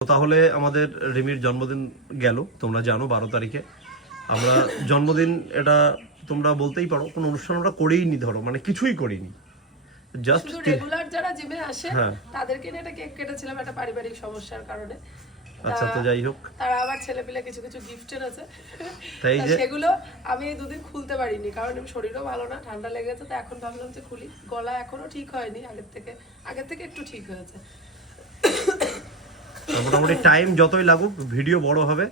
তো তাহলে আমাদের রিমির জন্মদিন গেল তোমরা জানো বারো তারিখে। আমরা জন্মদিন এটা তোমরা বলতেই পারো কোনো অনুষ্ঠান আমরা করেই নি ধরো মানে কিছুই করিনি জাস্ট রেগুলার যারা জিমে আসে হ্যাঁ। তাদেরকে নিয়ে একটা কেক কেটেছিলাম একটা পারিবারিক সমস্যার কারণে। আচ্ছা তো যাই হোক। তারা আবার ছেলে পেলে কিছু কিছু গিফট এনেছে তাই যে সেগুলো আমি এই দুদিন খুলতে পারিনি কারণ আমি শরীরও ভালো না ঠান্ডা লেগেছে তো এখন ভাবলাম যে খুলি। গলা এখনও ঠিক হয়নি আগের থেকে আগের থেকে একটু ঠিক হয়েছে। মোটামুটি টাইম যতই লাগুক ভিডিও বড় হবে।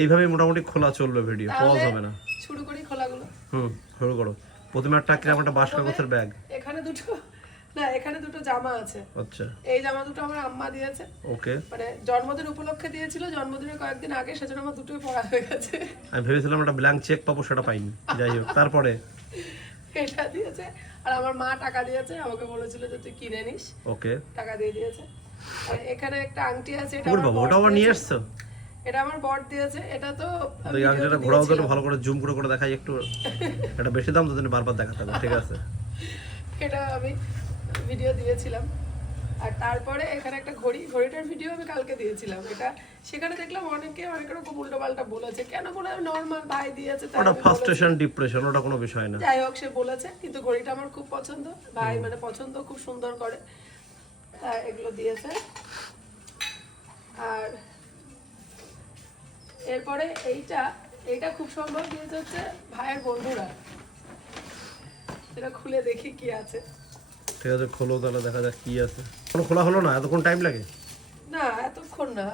এইভাবে মোটামুটি খোলা চলবে ভিডিও পজ হবে না। শুরু করি খোলাগুলো? হুম শুরু করো। প্রতিমার টাকরে আমার একটা বাস কাগজের ব্যাগ এখানে দুটো না এখানে দুটো জামা আছে। আচ্ছা। এই জামা দুটো আমার আম্মা দিয়েছে। ওকে মানে জন্মদিন উপলক্ষে দিয়েছিল জন্মদিনের কয়েকদিন আগে সেজন্য আমার দুটোই পড়া হয়ে গেছে। আমি ভেবেছিলাম একটা ব্ল্যাঙ্ক চেক পাবো সেটা পাইনি। যাই হোক তারপরে? এটা দিয়েছে। আর আমার মা টাকা দিয়েছে আমাকে বলেছিল যে তুই কিনে নিস। ওকে টাকা দিয়ে দিয়েছে। এখানে একটা আংটি আছে এটা ওর বাবা ওটা আবার নিয়ে। এসছো এটা আমার দিয়েছে এটা তো এই আংটিটা ঘোরাও ভালো করে জুম করে করে দেখাই একটু। এটা বেশি দাম তো বারবার দেখাতে হবে ঠিক আছে। এটা আমি ভিডিও দিয়েছিলাম। আর তারপরে এখানে একটা ঘড়ি ঘড়িটার ভিডিও আমি কালকে দিয়েছিলাম। এটা সেখানে দেখলাম অনেকে অনেক রকম উল্টো পাল্টা বলেছে। কেন বলে নর্মাল ভাই দিয়েছে ওটা ডিপ্রেশন ওটা কোনো বিষয় না। যাই হোক সে বলেছে কিন্তু ঘড়িটা আমার খুব পছন্দ। ভাই মানে পছন্দ খুব সুন্দর করে। এগুলো দিয়েছে আর এরপরে এইটা এইটা খুব সম্ভব দিয়েছে হচ্ছে ভাইয়ের বন্ধুরা। এটা খুলে দেখি কি আছে। ঠিক আছে খোলো তাহলে দেখা যাক কি আছে। কোনো খোলা হলো না? এতক্ষণ টাইম লাগে? না এতক্ষণ না।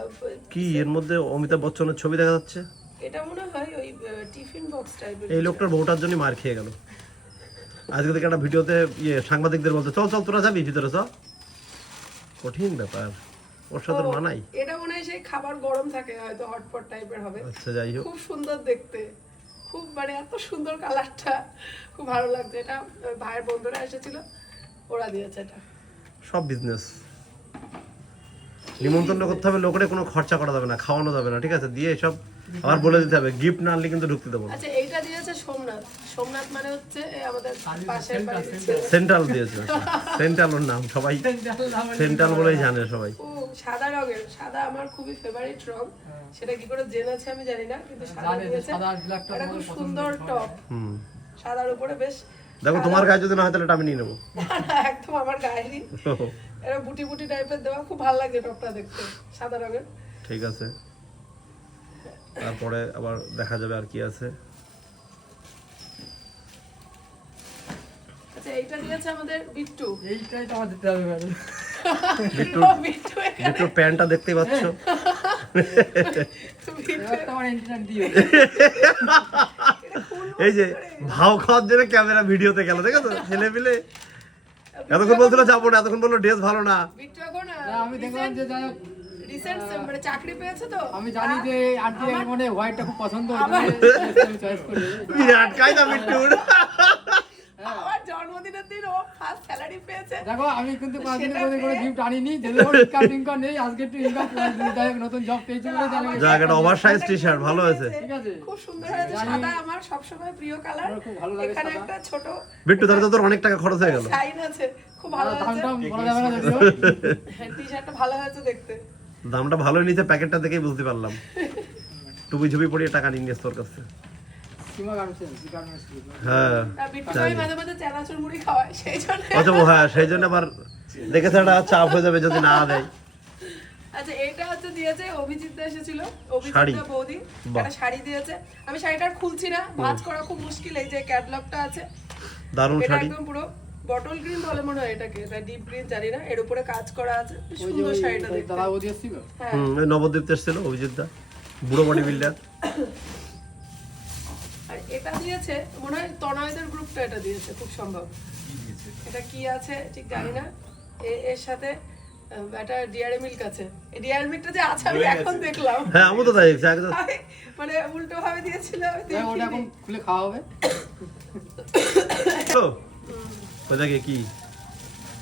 কি এর মধ্যে অমিতাভ বচ্চনের ছবি দেখা যাচ্ছে? এটা মনে হয় ওই টিফিন বক্স টাইপের এই লোকটার বউটার জন্য মার খেয়ে গেল। আজকে থেকে একটা ভিডিওতে ইয়ে সাংবাদিকদের বলতে চল চল তোরা যাবি ভিতরে চ কঠিন ব্যাপার। ওর সাথে মানাই। এটা মনে হয় সেই খাবার গরম থাকে হয়তো হটপট টাইপের হবে। আচ্ছা যাই হোক। খুব সুন্দর দেখতে। খুব মানে এত সুন্দর কালারটা খুব ভালো লাগছে। এটা ভাইয়ের বন্ধুরা এসেছিল ওরা দিয়েছে এটা। সব বিজনেস নিমন্ত্রণ করতে হবে লোকের কোনো খরচা করা যাবে না খাওয়ানো যাবে না ঠিক আছে? দিয়ে সব আবার বলে দিতে হবে গিফট না আনলে কিন্তু ঢুকতে দেবো আচ্ছা এইটা দিয়েছে সোমনাথ। সোমনাথ মানে হচ্ছে আমাদের পাশের সেন্ট্রাল দিয়েছে সেন্ট্রাল ওর নাম সবাই সেন্ট্রাল বলেই জানে সবাই। ও সাদা রঙের সাদা আমার খুবই ফেভারিট রং। সেটা কি করে জেনেছে আমি জানি না কিন্তু সাদা দিয়েছে। এটা খুব সুন্দর টপ হুম। সাদার উপরে বেশ দেখো তোমার গায়ে যদি না হয় তাহলে এটা আমি নিয়ে নেব। না, না, একদম আমার গায়েরই এটা বুটি বুটি টাইপের দেওয়া খুব ভালো লাগে টপটা দেখতে সাদা রঙের। ঠিক আছে। তারপরে আবার দেখা যাবে আর কি আছে। আচ্ছা এইটা দিয়েছে আমাদের বিট্টু। এইটাই তো আমার দিতে হবে বিট্টু বিট্টু প্যান্টটা দেখতেই পাচ্ছ? বিট্টু। এবার তো আমার ইন্টারনেট দিয়ে। এই যে ভাও খাওয়ার জন্য ক্যামেরা ভিডিওতে গেল দেখো তো ছেলে পিলে। এতক্ষণ বলছিল যাব না এতক্ষণ বলল ড্রেস ভালো না। বিট্টু এখন না, আমি দেখলাম যে রিসেন্ট মানে চাকরি পেয়েছে তো? আমি জানি যে আন্টি মানে হোয়াইটটা খুব পছন্দ আমি চয়েস করি। বিরাট কায়দা বিট্টুর আমার জন্মদিনের দিন ও ফার্স্ট স্যালারি পেয়েছে। দেখো আমি কিন্তু কোনোদিন সেটা কোনো কোনো পেয়ে- গিফট আনিনি। ইনকাম টিনকাম নেই আজকে একটু ইনকাম যাই নতুন জব পেয়েছি বলে জানি। যাক ওভার সাইজ টি শার্ট ভালো হয়েছে। ঠিক আছে। খুব সুন্দর হয়েছে। সাদা আমার সবসময় প্রিয় কালার খুব ভালো লাগে এখানে একটা ছোট বিট্টু তাহলে তো তোর অনেক টাকা খরচ হয়ে গেল। সাইন আছে। খুব ভালো দাম হয়েছে। যদিও। টি শার্টটা ভালো হয়েছে দেখতে। দামটা ভালোই নিচে প্যাকেটটা দেখেই বুঝতে পারলাম। টুপি ঝুপি পরিয়ে টাকা নিয়ে নিয়েছে তোর কাছে। হ্যাঁ আর বিট্টু ভাই মাঝে মাঝে চানাচুর মুড়ি খাওয়ায় সেই জন্য। আচ্ছা ও হ্যাঁ সেই জন্য আবার দেখেছে একটা চাপ হয়ে যাবে যদি না দেয়। আচ্ছা এটা হচ্ছে দিয়েছে অভিজিৎ দা এসেছিল শাড়ি। অভিজিৎ বৌদি একটা শাড়ি দিয়েছে। আমি শাড়িটা আর খুলছি না ভাঁজ করা খুব মুশকিল এই যে ক্যাটলগটা আছে। দারুণ শাড়ি। একদম পুরো বটল গ্রিন বলে মনে হয় এটাকে এটা ডিপ গ্রিন জানি না এর উপরে কাজ করা আছে। সুন্দর শাড়িটা দেখতে। দাদা বৌদি এসেছিল? হ্যাঁ। হুম নবদ্বীপ এসেছিল অভিজিৎ দা বুড়ো বডি বিল্ডার আর এটা দিয়েছে মনে হয় তনয়দের গ্রুপটা এটা দিয়েছে খুব সম্ভব। এটা? কি আছে ঠিক জানি না। এ- এর সাথে একটা ডিয়ারি মিল্ক আছে। এই ডিয়ারি মিল্কটা যে আছে আমি এখন দেখলাম। হ্যাঁ আমি তো তাই দেখছি একদম মানে উল্টো ভাবে দিয়েছিল আমি ওটা এখন খুলে খাওয়া হবে। তো কি?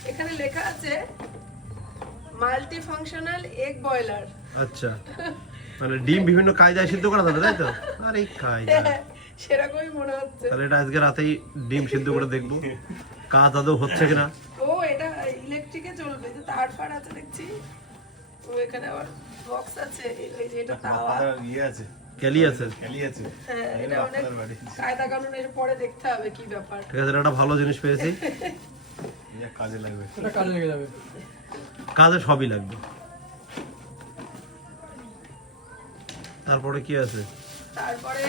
এখানে লেখা আছে মাল্টি ফাংশনাল এগ বয়লার আচ্ছা। মানে ডিম বিভিন্ন কায়দায় সিদ্ধ করা যাবে তাই তো? আরে কায়দা। সেরকমই মনে হচ্ছে। তাহলে এটা আজকে রাতেই ডিম সিদ্ধ করে দেখব। কাজ আদৌ হচ্ছে কিনা? ও এটা ইলেকট্রিকে চলবে। যে তার ফার আছে দেখছি। ও এখানে আবার বক্স আছে এই- এই যে এটা তাওয়া। ইয়ে আছে। ক্যালি আছে। ক্যালি আছে। হ্যাঁ এই এটা অনেক কায়দা কানুন এর পরে দেখতে হবে কি ব্যাপার। ঠিক আছে একটা ভালো জিনিস পেয়েছি। কাজে লাগবে। এটা কাজে লেগে যাবে। কাজে সবই লাগবে। তারপরে কি আছে? তারপরে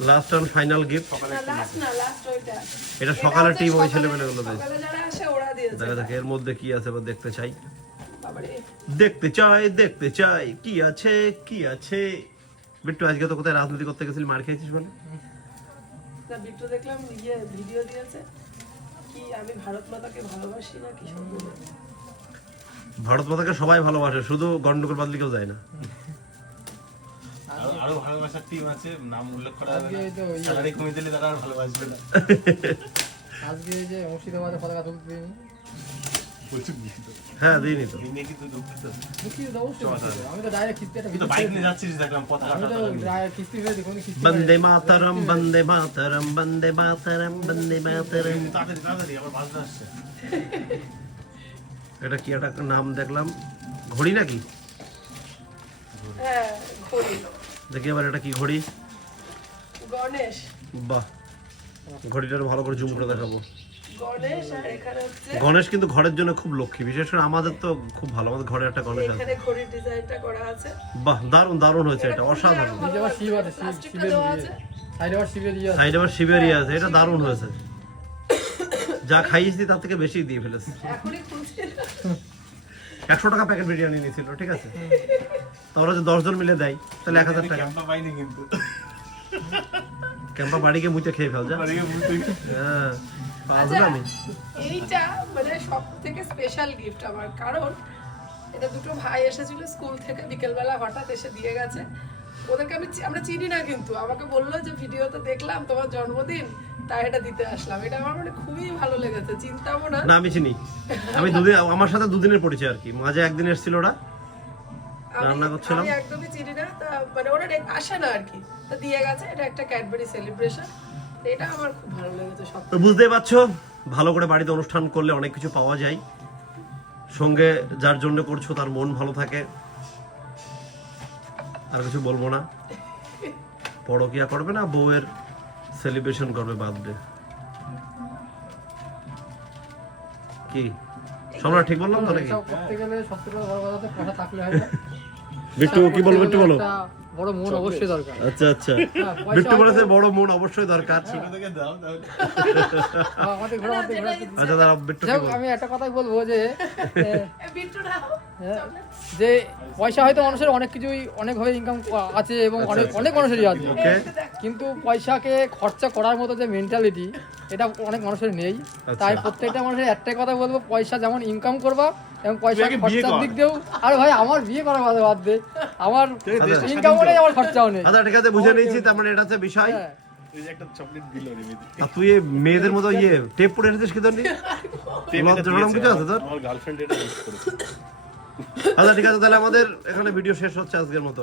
last and final gift last না লাস্ট ওইটা। এটা সকালের হচ্ছে team ওই সকালে- ছেলেমেয়েগুলো দিয়েছে। সকালে যারা আসে ওরা দিয়েছে দেখা যাক এর মধ্যে কি আছে বা দেখতে চাই। দেখতে চাই দেখতে চাই কি আছে কি আছে? বিট্টু আজকে তো কোথায় রাজনীতি করতে গেছিলি মার খেয়েছিস বলে? না বিট্টু দেখলাম ইয়ে ভিডিও দিয়েছে কি আমি ভারত মাতাকে ভালোবাসি না কি। ভারত মাতাকে সবাই ভালোবাসে শুধু গন্ডগোল বাদলি কেউ যায় না। আরও আরও ভালোবাসার টিম আছে নাম উল্লেখ করা যাবে আজকে না। স্যালারি কমিয়ে দিলে তারা আর ভালোবাসবে না। আজকে এই যে মুর্শিদাবাদে পতাকা তুলতে দিইনি হ্যাঁ দিইনি তো। বন্দে মাতারম বন্দে মাতারম বন্দে মাতারম বন্দে মাতারম। তাড়াতাড়ি তাড়াতাড়ি আবার বাজতে আসছে। এটা কি একটা নাম দেখলাম? ঘড়ি নাকি? হ্যাঁ দেখি আবার এটা কি ঘড়ি? গণেশ। বাহ। ঘড়িটা ভালো করে জুম করে দেখাবো। গণেশ আর এখানে হচ্ছে গণেশ কিন্তু ঘরের জন্য খুব লক্ষ্মী বিশেষ করে আমাদের তো খুব ভালো আমাদের ঘরে একটা গণেশ আছে। এখানে ঘড়ির ডিজাইনটা করা আছে। বাহ দারুণ দারুণ হয়েছে এটা অসাধারণ। আরও ভালো আবার শিব আছে শিব প্লাস্টিকটা শিবের দেওয়া ইয়ে। আছে সাইডে আবার শিবের ইয়ে আছে। সাইডে আবার শিবেরিয়া আছে এটা দারুণ হয়েছে। যা খাইয়েছি তার থেকে বেশি দিয়ে ফেলেছি। এখনই একশো টাকা প্যাকেট বিরিয়ানি নিয়েছিল ঠিক আছে? তা ওরা যে দশজন মিলে দেয় তাহলে এক হাজার টাকা। ক্যাম্পা পাইনি কিন্তু। ক্যাম্পা বাড়িকে মুইতে খেয়ে ফেল যা হ্যাঁ। এইটা মানে সব থেকে স্পেশাল গিফট আমার। কারণ এটা দুটো ভাই এসেছিল স্কুল থেকে বিকেলবেলা হঠাৎ এসে দিয়ে গেছে। ওদেরকে আমি আমরা চিনি না কিন্তু। আমাকে বলল যে ভিডিওতে দেখলাম তোমার জন্মদিন তাই এটা দিতে আসলাম। এটা আমার মানে খুবই ভালো লেগেছে চিন্তাও না। না আমি চিনি। আমি দুদিন আমার সাথে দুদিনের পরিচয় আর কি। মাঝে একদিন এসেছিল ওরা। রান্না করছিলাম। আমি একদমই চিনি না তা মানে ওরা আসে না আর কি। তা দিয়ে গেছে এটা একটা ক্যাডবেরি সেলিব্রেশন এটা আমার খুব ভালো লেগেছে সব। তো বুঝতেই পারছ ভালো করে বাড়িতে অনুষ্ঠান করলে অনেক কিছু পাওয়া যায়। সঙ্গে যার জন্য করছ তার মন ভালো থাকে। আর কিছু বলব না। পরকিয়া করবে না বউয়ের সেলিব্রেশন করবে বার্থডে কি? সম্রাট ঠিক বললাম তো নাকি? এসব করতে গেলে সবথেকে বড় কথা তো পয়সা থাকলে হয় না। বিট্টু কি বলব বিট্টু বলো। একটা বড় মন অবশ্যই দরকার। আচ্ছা আচ্ছা। হ্যাঁ, পয়সা বিট্টু বলেছে বড় মন অবশ্যই দরকার। হ্যাঁ। ছোট থেকে দাও তাহলে। হ্যাঁ, আমাদের ঘোরা আমাদের ঘোরা আচ্ছা দাঁড়া বিট্টু যাই হোক, আমি একটা কথাই বলব যে বিট্টু হ্যাঁ, যে পয়সা হয়তো মানুষের অনেক কিছুই অনেকভাবে ইনকাম আছে এবং আচ্ছা, অনেক অনেক মানুষেরই আছে। কিন্তু পয়সাকে খরচা করার মতো যে মেন্টালিটি এটা অনেক মানুষের নেই। আচ্ছা। তাই প্রত্যেকটা মানুষের একটাই কথা বলব পয়সা যেমন ইনকাম করবা এবং পয়সা তুই আগে বিয়ে খরচার দিক দিয়েও আর ভাই আমার বিয়ে করা বাদে বাদ দে। আমার ইনকামও নেই আমার খরচাও নেই। আচ্ছা ঠিক আছে বুঝে নিয়েছি তার মানে এটা হচ্ছে বিষয়। হ্যাঁ। এই যে একটা চকলেট দিল রে মেয়েদের। আর তুই মেয়েদের মতো ইয়ে টেপ পরে এসেছিস কি তোর নিয়ে? কিছু আছে তোর? আমার গার্লফ্রেন্ড এটা আচ্ছা ঠিক আছে তাহলে আমাদের এখানে ভিডিও শেষ হচ্ছে আজকের মতো।